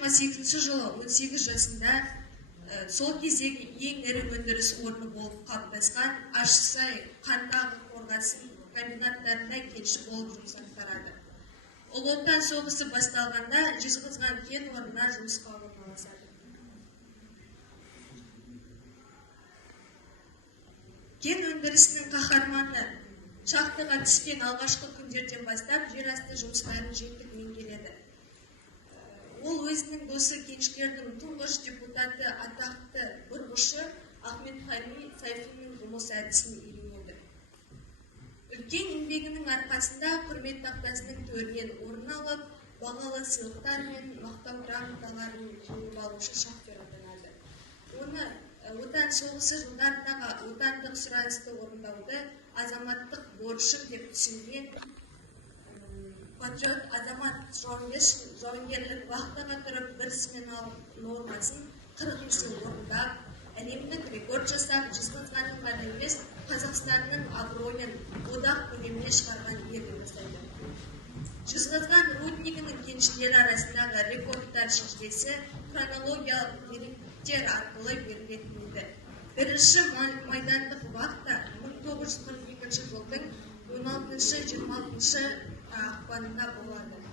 1928 жылы 18 жасында сол кездегі ең ірі өндіріс орны болып қалыптасқан Ащысай қандағы қорғасын комбинаттарында кенші болып жұмыс атқарады. Ұлы Отан соғысы басталғанда Жезқазған кен орнына жұмысқа орналасады. Кен өндірісінің қаһарманы шахтаға түскен алғашқы күндерден бастап жер асты жұмыстарын жетік меңгереді. Ол өзінің досы кеншілердің тұңғыш депутаты атақты бұрғышы Ахметқали Сайфуллиннің жұмыс әдісін үйренеді. Үлкен еңбегінің арқасында құрмет тақтасының төрінен орын алып, бағалы сыйлықтар мен мақтау грамоталарын жеңіп алушы шахтер атанады. Оны отан соғысы жылдарындағы отандық сұранысты орындауды азаматтық борышы деп түсінген патриот азамат жауынгерлік вахтаға тұрып бір сменалық нормасын 40 жыл орындап, әлемдік рекорд жасап, Жезқазғанның ғана емес, Қазақстанның абыройын одақ көлеміне шығарған ерлік жасайды. Жезқазған руднигінің кеншілері арасындағы рекордтар шежіресі хронологиялық деректер арқылы берілетін. Бірінші майдандық вахта 1942 жылдың 16-26 ақпанында болады.